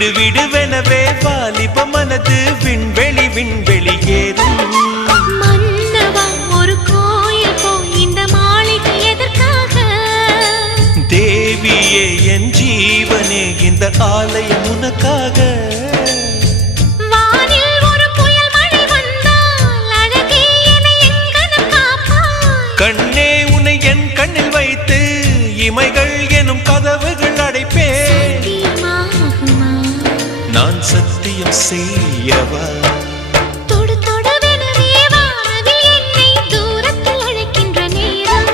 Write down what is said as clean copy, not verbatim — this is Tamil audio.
விடுவிடுவெனவே வாலிப மனது விண்வெளி விண்வெளி ஏறும். மன்னவா ஒரு கோயில் போய் இந்த மாளிகை எதற்காக? தேவியே என் ஜீவனே இந்த ஆலயம் உனக்காக. வானில் ஒரு புயல் மழை வந்தால் அழகே என்னை எங்கனம் காப்பாய். கண்ணே உன்னை என் கண்ணில் வைத்து இமைகள் எனும் கதவுகள் அடைப்பேன். சத்தியமாகுமா? நான் சத்தியம் செய்யவா? தொடு தொடுவெனவே வானவில் என்னை தூரத்தில் அழைக்கின்ற நேரம்.